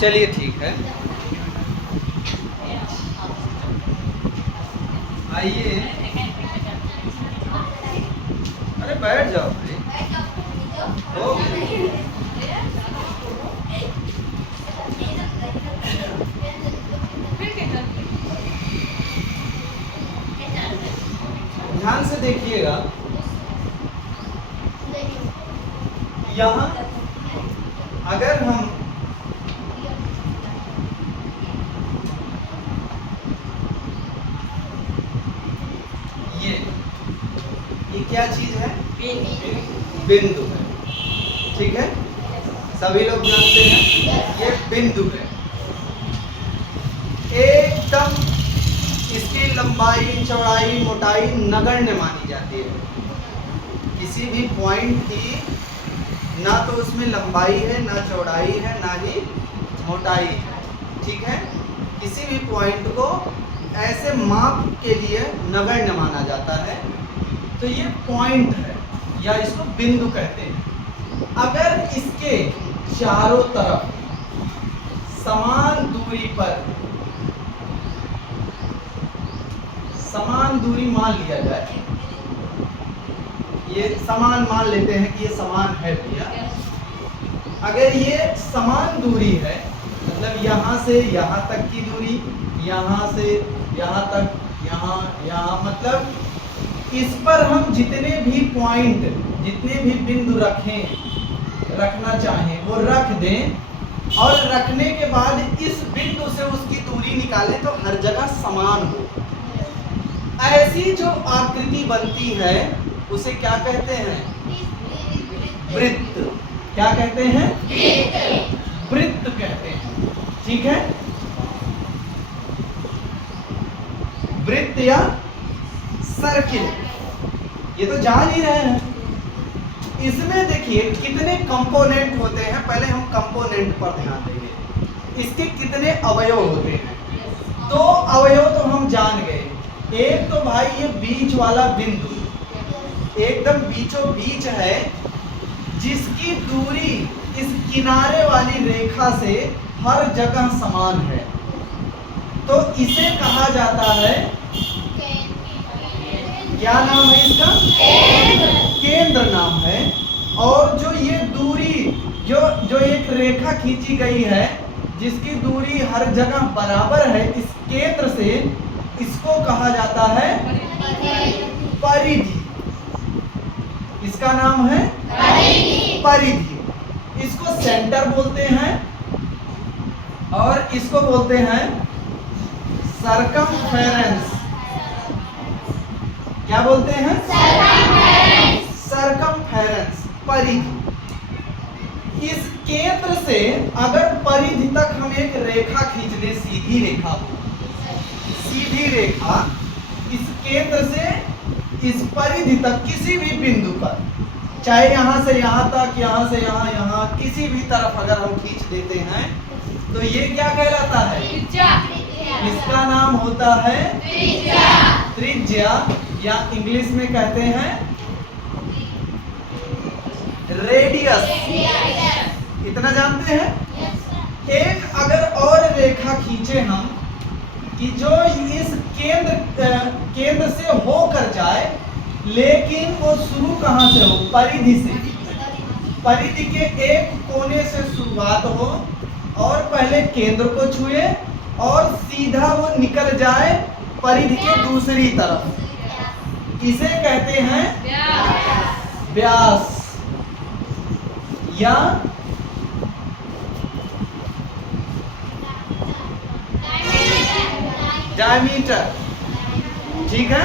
चलिए ठीक है, आइए। अरे बैठ जाओ भाई। हो ध्यान से देखिएगा, यहाँ अगर हम ये क्या चीज है? बिंदु है, ठीक है, सभी लोग जानते हैं ये बिंदु है। एकदम इसकी लंबाई, चौड़ाई, मोटाई नगण्य मानी जाती है। किसी भी पॉइंट की ना तो उसमें लंबाई है, ना चौड़ाई है, ना ही मोटाई है, ठीक है। किसी भी पॉइंट को ऐसे माप के लिए नगण्य माना जाता है, तो ये पॉइंट है या इसको बिंदु कहते हैं। अगर इसके चारों तरफ समान दूरी पर, समान दूरी मान लिया जाए, ये समान मान लेते हैं कि ये समान है भैया। अगर ये समान दूरी है, मतलब यहाँ से यहाँ तक की दूरी, यहाँ से यहाँ तक, यहाँ, मतलब इस पर हम जितने भी पॉइंट, जितने भी बिंदु रखना चाहें वो रख दें, और रखने के बाद इस बिंदु से उसकी दूरी निकालें तो हर जगह समान हो। ऐसी जो आकृति बनती है उसे क्या कहते हैं? वृत्त। क्या कहते हैं? वृत्त कहते हैं, ठीक है। वृत्त या सर्किल, ये तो जान ही रहे हैं। इसमें देखिए कितने कंपोनेंट होते हैं, पहले हम कंपोनेंट पर ध्यान देंगे। इसके कितने अवयव होते हैं? दो अवयव तो हम जान गए। एक तो भाई ये बीच वाला बिंदु एकदम बीचों बीच है, जिसकी दूरी इस किनारे वाली रेखा से हर जगह समान है, तो इसे कहा जाता है, क्या नाम है इसका? केंद्र नाम है। और जो ये दूरी, जो एक रेखा खींची गई है जिसकी दूरी हर जगह बराबर है इस केंद्र से, इसको कहा जाता है परिधि। इसका नाम है परिधि। इसको सेंटर बोलते हैं और इसको बोलते हैं सरकमफेरेंस। क्या बोलते हैं? सरकमफेरेंस, परिधि। इस केंद्र से अगर परिधि तक हम एक रेखा खींच दें, सीधी रेखा, सीधी रेखा इस केंद्र से इस परिधि तक किसी भी बिंदु पर, चाहे यहां से यहां तक, यहां से यहां, यहां किसी भी तरफ अगर हम खींच देते हैं तो ये क्या कहलाता है? इसका नाम होता है त्रिज्या, या इंग्लिश में कहते हैं रेडियस। इतना जानते हैं। एक अगर और रेखा खींचे हम कि जो इस केंद्र से होकर जाए, लेकिन वो शुरू कहां से हो? परिधि से। परिधि के एक कोने से शुरुआत हो और पहले केंद्र को छुए और सीधा वो निकल जाए परिधि के दूसरी तरफ, इसे कहते हैं व्यास या डायमीटर, ठीक है।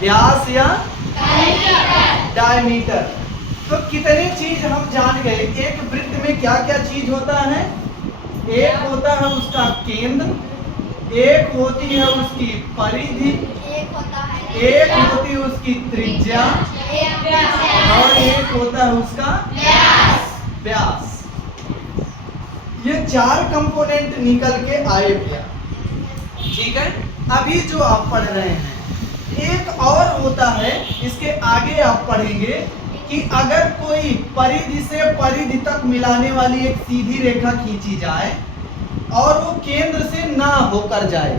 व्यास या डायमीटर। तो कितने चीज हम जान गए। एक वृत्त में क्या क्या चीज होता है? एक होता है उसका केंद्र, एक होती है उसकी परिधि, एक होती है उसकी त्रिज्या, और एक होता है उसका व्यास। ये चार कंपोनेंट निकल के आए भैया, ठीक है। अभी जो आप पढ़ रहे हैं एक और होता है, इसके आगे आप पढ़ेंगे कि अगर कोई परिधि से परिधि तक मिलाने वाली एक सीधी रेखा खींची जाए और वो केंद्र से ना होकर जाए,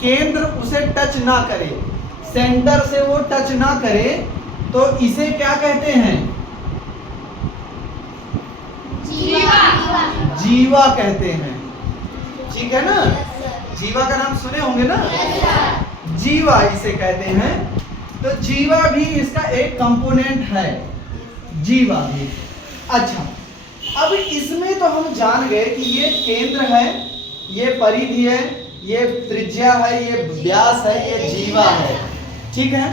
केंद्र उसे टच ना करे, सेंटर से वो टच ना करे, तो इसे क्या कहते हैं? जीवा कहते हैं। ठीक है ना? जीवा का नाम सुने होंगे ना? जीवा इसे कहते हैं। तो जीवा भी इसका एक कंपोनेंट है, जीवा भी। अच्छा, अब इसमें तो हम जान गए कि ये केंद्र है, ये परिधि है, ये त्रिज्या है, ये व्यास है, ये जीवा है। ठीक है,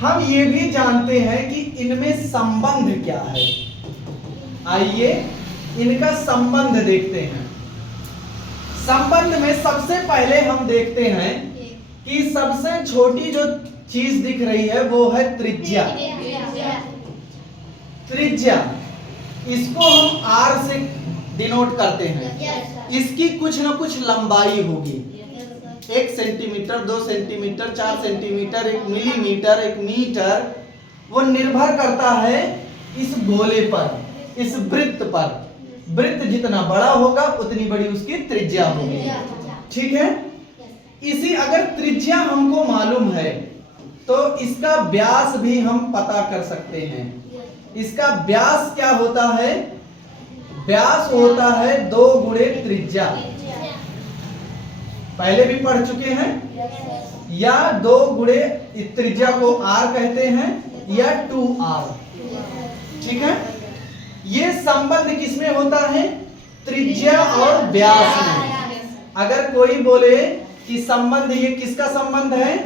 हम ये भी जानते हैं कि इनमें संबंध क्या है। आइए इनका संबंध देखते हैं। संबंध में सबसे पहले हम देखते हैं कि सबसे छोटी जो चीज दिख रही है वो है त्रिज्या। त्रिज्या, इसको हम आर से डिनोट करते हैं। इसकी कुछ ना कुछ लंबाई होगी, 1 centimetre, 2 centimetre, 4 centimetre, 1 millimetre, 1 metre. वो निर्भर करता है इस गोले पर, इस वृत्त पर। वृत्त जितना बड़ा होगा उतनी बड़ी उसकी त्रिज्या होगी। ठीक है, इसी अगर त्रिज्या हमको मालूम है तो इसका व्यास भी हम पता कर सकते हैं। इसका व्यास क्या होता है? व्यास होता है 2 गुणे त्रिज्या। पहले भी पढ़ चुके हैं। या 2 गुणे त्रिज्या को आर कहते हैं या 2r। ठीक है, ये संबंध किसमें होता है? त्रिज्या और व्यास में। अगर कोई बोले कि संबंध, ये किसका संबंध है?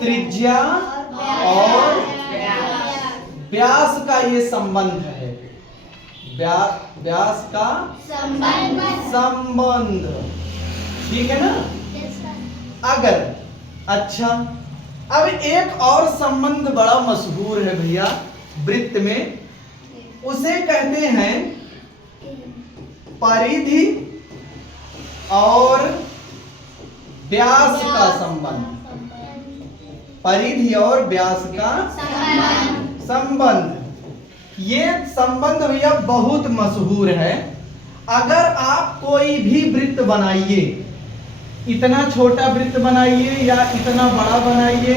त्रिज्या और व्यास का ये संबंध है। व्यास का संबंध। ठीक है ना? अगर, अच्छा, अब एक और संबंध बड़ा मशहूर है भैया वृत्त में, उसे कहते हैं परिधि और व्यास का संबंध। परिधि और व्यास का संबंध। ये संबंध भैया बहुत मशहूर है। अगर आप कोई भी वृत्त बनाइए, इतना छोटा वृत्त बनाइए या इतना बड़ा बनाइए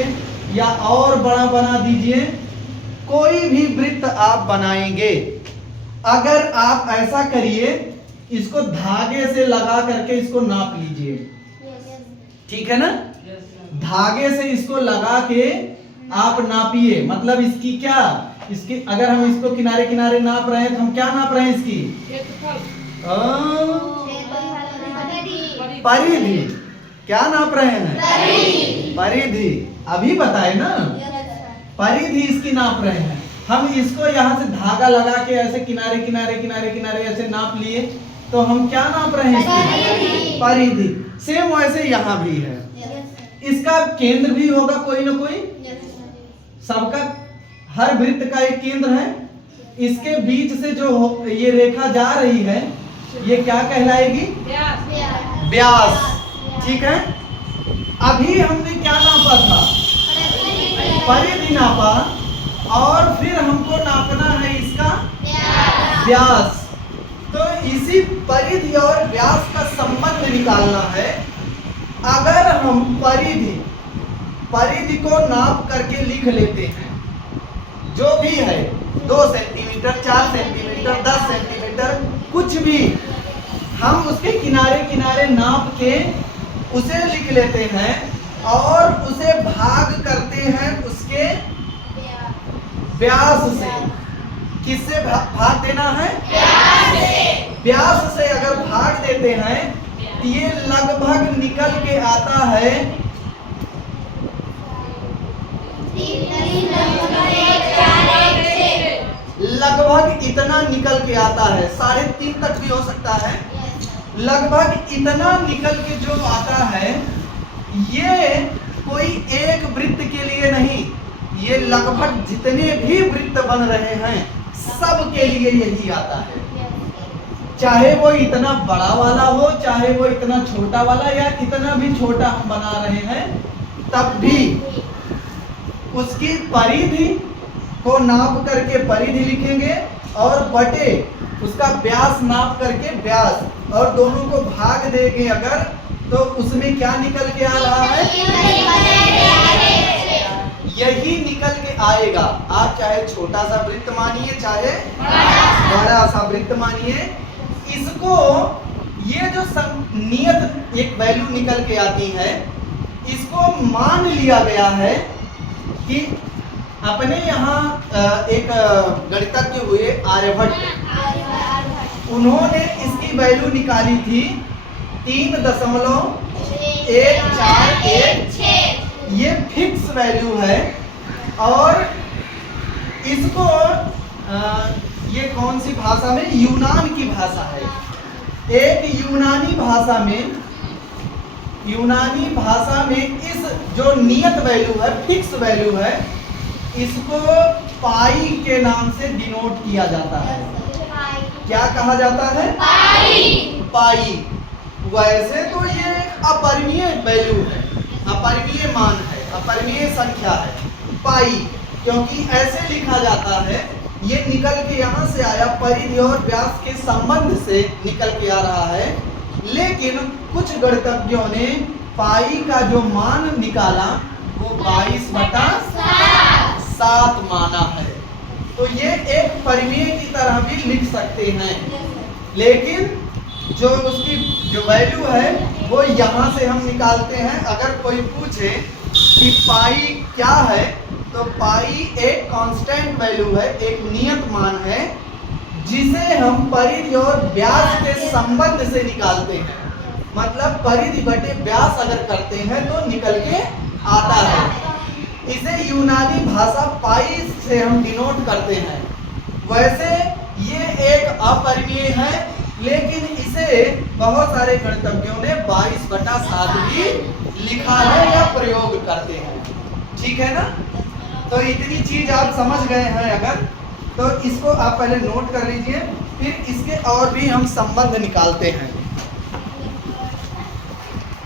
या और बड़ा बना दीजिए, कोई भी वृत्त आप बनाएंगे, अगर आप ऐसा करिए, इसको धागे से लगा करके इसको नाप लीजिए। ठीक है ना? धागे से इसको लगा के आप नापिए, मतलब इसकी क्या, इसकी अगर हम इसको किनारे किनारे नाप रहे हैं तो हम क्या नाप रहे हैं? इसकी परिधि। क्या नाप रहे हैं? परिधि। अभी बताए ना, परिधि इसकी नाप रहे हैं। हम इसको यहाँ से धागा लगा के ऐसे किनारे किनारे किनारे किनारे ऐसे नाप लिए, तो हम क्या नाप रहे हैं? परिधि। सेम वैसे यहाँ भी है। इसका केंद्र भी होगा कोई ना कोई। सबका, हर वृत्त का एक केंद्र है। इसके बीच से जो ये रेखा जा रही है, ये क्या कहलाएगी? व्यास। ठीक है, अभी हमने क्या नापा था? परिधि नापा, और फिर हमको नापना है इसका व्यास। तो इसी परिधि और व्यास का संबंध निकालना है। अगर हम परिधि को नाप करके लिख लेते हैं, जो भी है 2 सेंटीमीटर, 4 सेंटीमीटर, 10 सेंटीमीटर, कुछ भी, हम उसके किनारे किनारे नाप के उसे लिख लेते हैं और उसे भाग करते हैं उसके व्यास से। किससे भाग देना है? व्यास से अगर भाग देते हैं तो ये लगभग निकल के आता है लगभग इतना निकल के आता है, 3.5 तक भी हो सकता है। लगभग इतना निकल के जो आता है, ये कोई एक वृत्त के लिए नहीं, ये लगभग जितने भी वृत्त बन रहे हैं सब के लिए यही आता है। चाहे वो इतना बड़ा वाला हो, चाहे वो इतना छोटा वाला, या इतना भी छोटा हम बना रहे हैं, तब भी उसकी परिधि को नाप करके परिधि लिखेंगे और बटे उसका व्यास नाप करके व्यास और दोनों को भाग देंगे अगर, तो उसमें क्या निकल के आ रहा है? यही निकल के आएगा। आप चाहे छोटा सा वृत्त मानिए चाहे बड़ा सा वृत्त मानिए, इसको ये जो नियत एक वैल्यू निकल के आती है, इसको मान लिया गया है कि अपने यहाँ एक गणितज्ञ हुए आर्यभट्ट, उन्होंने इसकी वैल्यू निकाली थी 3.1416। ये फिक्स वैल्यू है। और इसको ये कौन सी भाषा में? यूनान की भाषा है। एक यूनानी भाषा में इस जो नियत वैल्यू है, फिक्स वैल्यू है, इसको पाई के नाम से डिनोट किया जाता है। क्या कहा जाता है? पाई। वैसे तो ये अपरिमेय वैल्यू है, अपरिमेय मान है, अपरिमेय संख्या है पाई, क्योंकि ऐसे लिखा जाता है। ये निकल के यहाँ से आया, परिधि और व्यास के संबंध से निकल के आ रहा है। लेकिन कुछ गणितज्ञों ने पाई का जो मान निकाला वो 22/7 माना है। तो ये एक परिमेय की तरह भी लिख सकते हैं, लेकिन जो उसकी जो वैल्यू है वो यहाँ से हम निकालते हैं। अगर कोई पूछे कि पाई क्या है, तो पाई एक कांस्टेंट वैल्यू है, एक नियत मान है, जिसे हम परिधि और व्यास के संबंध से निकालते हैं। मतलब परिधि बटे व्यास अगर करते हैं तो निकल के आता है। इसे यूनानी भाषा पाई से हम डिनोट करते हैं। वैसे ये एक अपरिमेय है, लेकिन इसे बहुत सारे गणितज्ञों ने 22/7 भी लिखा है या प्रयोग करते हैं। ठीक है ना? तो इतनी चीज आप समझ गए हैं अगर, तो इसको आप पहले नोट कर लीजिए, फिर इसके और भी हम संबंध निकालते हैं।